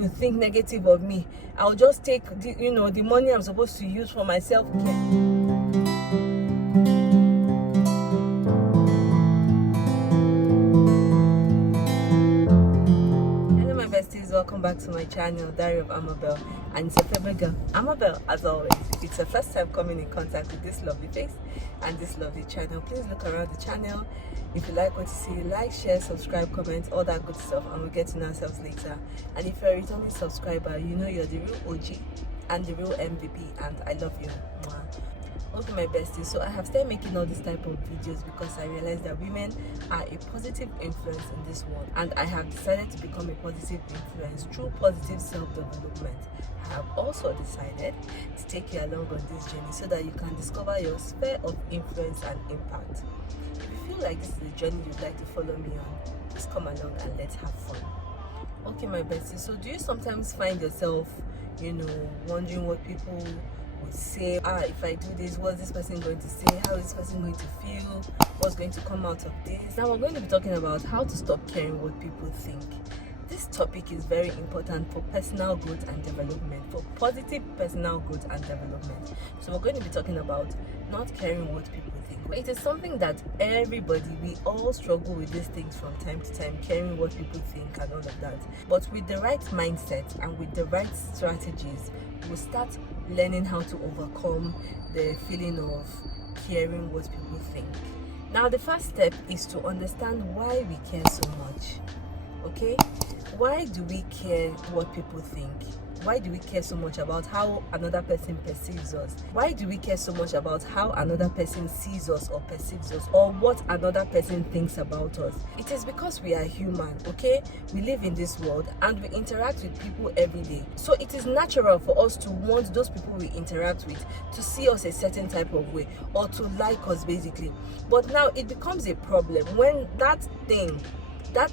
to think negative of me. I'll just take the money I'm supposed to use for my self-care. Welcome back to my channel, Diary of Amabelle, and it's your favorite girl, Amabelle, as always. If it's your first time coming in contact with this lovely face and this lovely channel, please look around the channel. If you like what you see, like, share, subscribe, comment, all that good stuff, and we'll get to know ourselves later. And if you're a returning subscriber, you know you're the real OG and the real MVP, and I love you. Mwah. Okay, my besties, so I have started making all this type of videos because I realized that women are a positive influence in this world, and I have decided to become a positive influence through positive self-development. I have also decided to take you along on this journey so that you can discover your sphere of influence and impact. If you feel like this is the journey you'd like to follow me on, just come along and let's have fun. Okay, my besties, so do you sometimes find yourself, wondering what people would say? If I do this, what's this person going to say? How is this person going to feel? What's going to come out of this? Now we're going to be talking about how to stop caring what people think. This topic is very important for personal growth and development, for positive personal growth and development. So we're going to be talking about not caring what people think. It is something that we all struggle with these things from time to time, caring what people think and all of that. But with the right mindset and with the right strategies, we'll start learning how to overcome the feeling of caring what people think. Now, the first step is to understand why we care so much. Okay? Why do we care what people think? Why do we care so much about how another person perceives us? Why do we care so much about how another person sees us or perceives us, or what another person thinks about us? It is because we are human, okay? We live in this world and we interact with people every day. So it is natural for us to want those people we interact with to see us a certain type of way, or to like us basically. But now it becomes a problem when that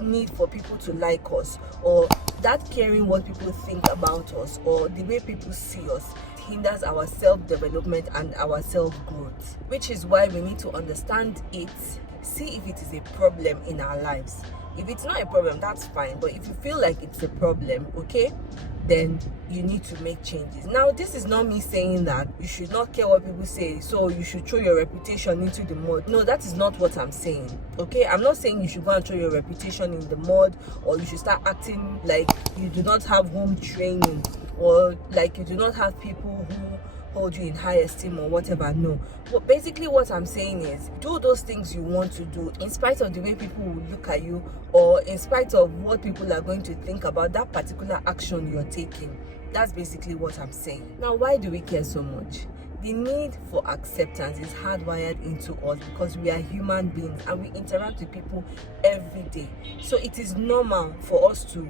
need for people to like us, or that caring what people think about us, or the way people see us, hinders our self-development and our self-growth. Which is why we need to understand it, see if it is a problem in our lives. If it's not a problem, that's fine. But if you feel like it's a problem, okay, then you need to make changes. Now, this is not me saying that you should not care what people say, so you should throw your reputation into the mud. No, that is not what I'm saying, okay? I'm not saying you should go and throw your reputation in the mud, or you should start acting like you do not have home training, or like you do not have people who hold you in high esteem or whatever. No, but basically what I'm saying is, do those things you want to do in spite of the way people will look at you, or in spite of what people are going to think about that particular action you're taking. That's basically what I'm saying. Now, why do we care so much? The need for acceptance is hardwired into us because we are human beings and we interact with people every day. So it is normal for us to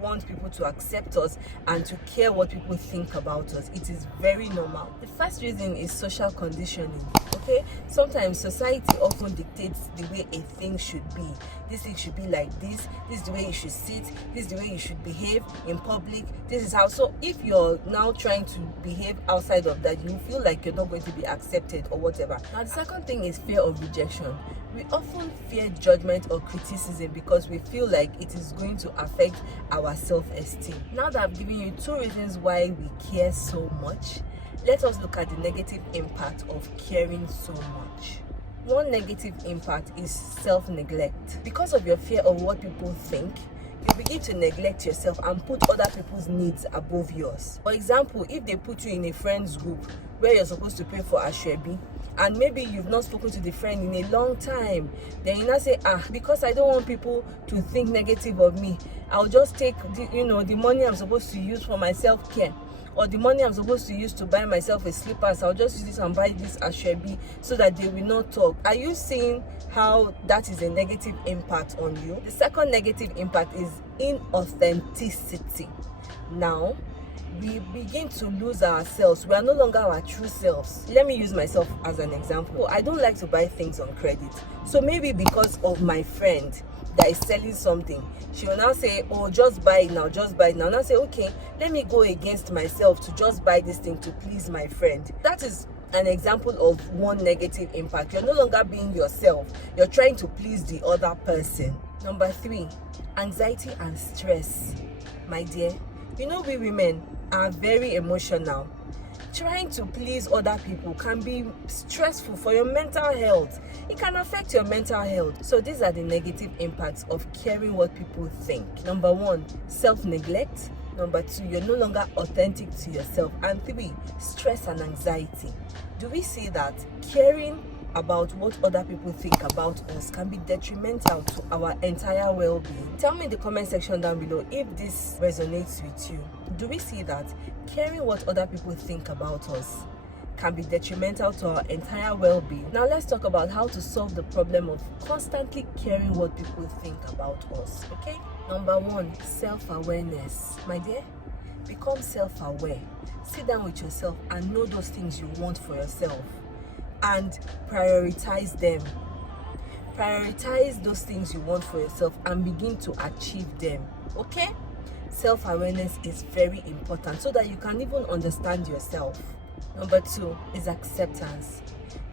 want people to accept us and to care what people think about us. It is very normal. The first reason is social conditioning. Okay, sometimes society often dictates the way a thing should be. This thing should be like this is the way you should sit, this is the way you should behave in public, this is how. So if you're now trying to behave outside of that, you feel like you're not going to be accepted or whatever. Now, the second thing is fear of rejection. We often fear judgment or criticism because we feel like it is going to affect our self-esteem. Now that I've given you two reasons why we care so much, let us look at the negative impact of caring so much. One negative impact is self-neglect. Because of your fear of what people think, you begin to neglect yourself and put other people's needs above yours. For example, if they put you in a friends group where you're supposed to pay for Ashwebi, and maybe you've not spoken to the friend in a long time, then you now say, because I don't want people to think negative of me, I'll just take the money I'm supposed to use for my self-care, or the money I'm supposed to use to buy myself a slippers, I'll just use this and buy this Ashwebi so that they will not talk. Are you seeing how that is a negative impact on you? The second negative impact is inauthenticity. Now, we begin to lose ourselves. We are no longer our true selves. Let me use myself as an example. I don't like to buy things on credit. So maybe because of my friend that is selling something, she will now say, just buy it now, just buy it now. And I'll say, okay, let me go against myself to just buy this thing to please my friend. That is an example of one negative impact. You're no longer being yourself. You're trying to please the other person. Number 3, anxiety and stress. My dear, You know, we women are very emotional. Trying to please other people can be stressful for your mental health. It can affect your mental health. So these are the negative impacts of caring what people think. Number 1, self-neglect. Number 2, you're no longer authentic to yourself. And 3, stress and anxiety. Do we see that caring about what other people think about us can be detrimental to our entire well-being? Tell me in the comment section down below if this resonates with you. Do we see that caring what other people think about us can be detrimental to our entire well-being? Now let's talk about how to solve the problem of constantly caring what people think about us. Okay, number 1, self-awareness. My dear, become self-aware. Sit down with yourself and know those things you want for yourself and prioritize them. Prioritize those things you want for yourself and begin to achieve them. Okay, self-awareness is very important so that you can even understand yourself. Number 2 is acceptance.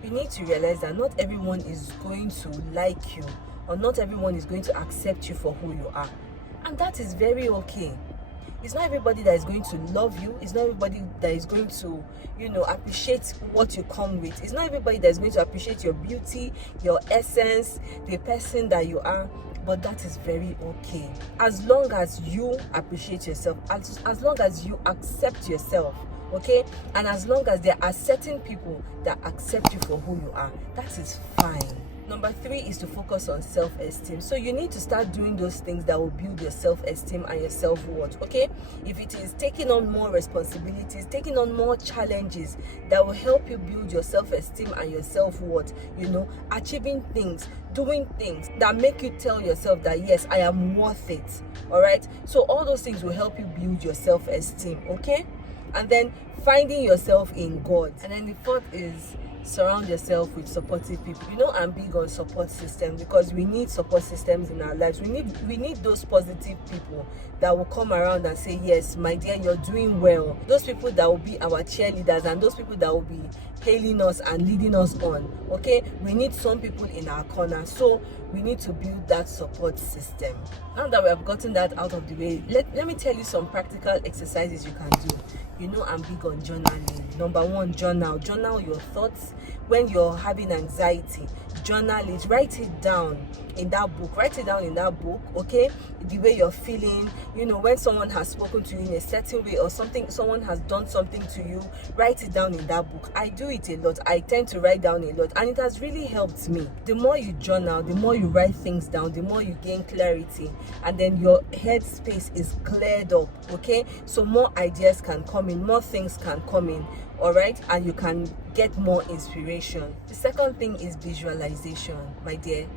You need to realize that not everyone is going to like you, or not everyone is going to accept you for who you are, and that is very okay. It's not everybody that is going to love you. It's not everybody that is going to, appreciate what you come with. It's not everybody that is going to appreciate your beauty, your essence, the person that you are. But that is very okay. As long as you appreciate yourself, as long as you accept yourself, okay? And as long as there are certain people that accept you for who you are, that is fine. Number 3 is to focus on self-esteem. So you need to start doing those things that will build your self-esteem and your self-worth, okay? If it is taking on more responsibilities, taking on more challenges that will help you build your self-esteem and your self-worth, achieving things, doing things that make you tell yourself that, yes, I am worth it, all right? So all those things will help you build your self-esteem, okay? And then finding yourself in God. And then the 4th is surround yourself with supportive people. I'm big on support systems because we need support systems in our lives. We need those positive people that will come around and say, yes, my dear, you're doing well. Those people that will be our cheerleaders and those people that will be hailing us and leading us on. Okay, we need some people in our corner, so we need to build that support system. Now that we have gotten that out of the way, let me tell you some practical exercises you can do. I'm big on journaling. Number 1, journal your thoughts. When you're having anxiety, journal it, write it down in that book, okay? The way you're feeling, when someone has spoken to you in a certain way or someone has done something to you, write it down in that book. I do it a lot. I tend to write down a lot, and it has really helped me. The more you journal, the more you write things down, the more you gain clarity, and then your head space is cleared up, okay? So more ideas can come in, more things can come in, all right? And you can get more inspiration. The second thing is visualization, my dear.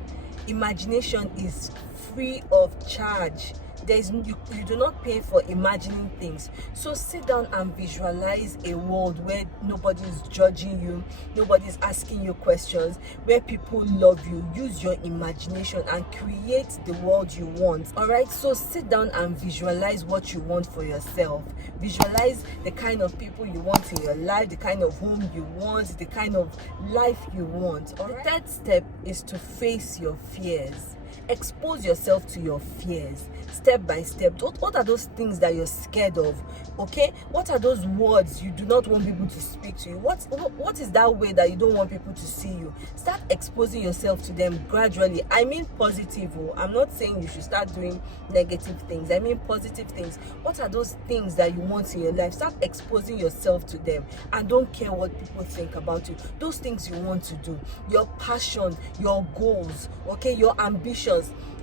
Imagination is free of charge. You do not pay for imagining things. So sit down and visualize a world where nobody is judging you, nobody is asking you questions, where people love you. Use your imagination and create the world you want. All right, so sit down and visualize what you want for yourself. Visualize the kind of people you want in your life, the kind of home you want, the kind of life you want. All right? The third step is to face your fears. Expose yourself to your fears step by step. What are those things that you're scared of? Okay, what are those words you do not want people to speak to you? What is that way that you don't want people to see you? Start exposing yourself to them gradually. I mean positive. I'm not saying you should start doing negative things. I mean positive things. What are those things that you want in your life? Start exposing yourself to them and don't care what people think about you. Those things you want to do, your passion, your goals, okay, your ambitions.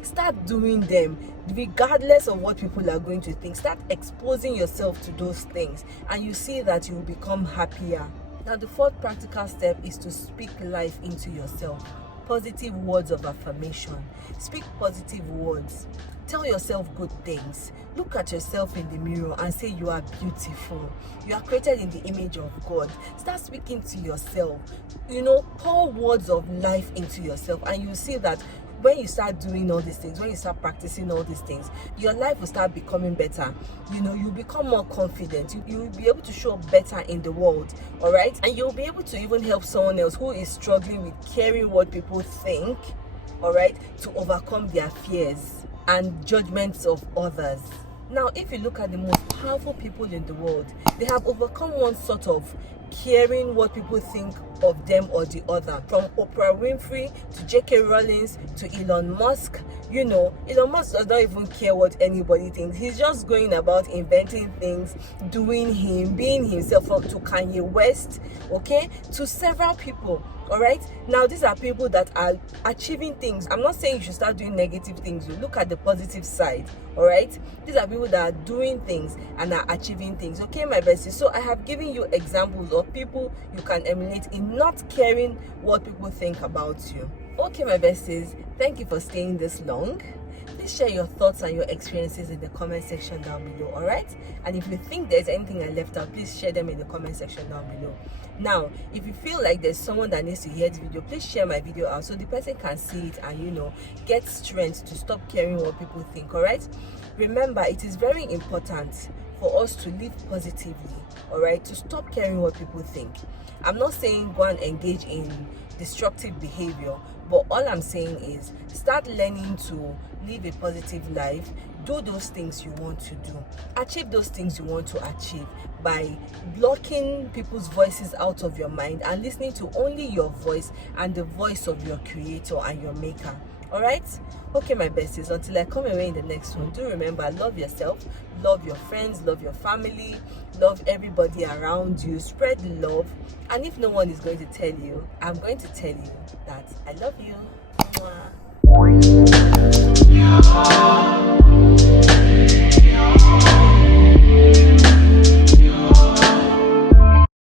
Start doing them regardless of what people are going to think. Start exposing yourself to those things and you see that you will become happier. Now the 4th practical step is to speak life into yourself. Positive words of affirmation. Speak positive words. Tell yourself good things. Look at yourself in the mirror and say you are beautiful. You are created in the image of God. Start speaking to yourself. Pour words of life into yourself and you see that when you start doing all these things, when you start practicing all these things, your life will start becoming better. You become more confident. You will be able to show up better in the world, all right? And you'll be able to even help someone else who is struggling with caring what people think, all right, to overcome their fears and judgments of others. Now, if you look at the most powerful people in the world. They have overcome one sort of caring what people think of them or the other, from Oprah Winfrey to J.K. Rowling to Elon Musk. You know, Elon Musk does not even care what anybody thinks. He's just going about inventing things, doing being himself, from to Kanye West, okay, to several people. All right, now these are people that are achieving things. I'm not saying you should start doing negative things. You look at the positive side. All right, these are people that are doing things and are achieving things. Okay, my besties, so I have given you examples of people you can emulate in not caring what people think about you. Okay, my besties, thank you for staying this long. Please share your thoughts and your experiences in the comment section down below. All right, and if you think there's anything I left out, please share them in the comment section down below. Now, if you feel like there's someone that needs to hear this video, please share my video out so the person can see it and, you know, get strength to stop caring what people think. All right, remember, it is very important for us to live positively. All right, to stop caring what people think. I'm not saying go and engage in destructive behavior, but all I'm saying is start learning to live a positive life. Do those things you want to do, achieve those things you want to achieve by blocking people's voices out of your mind and listening to only your voice and the voice of your creator and your maker. All right, okay, my besties, until I come away in the next one, do remember, love yourself, love your friends, love your family, love everybody around you, spread love. And if no one is going to tell you, I'm going to tell you that I love you. Mwah.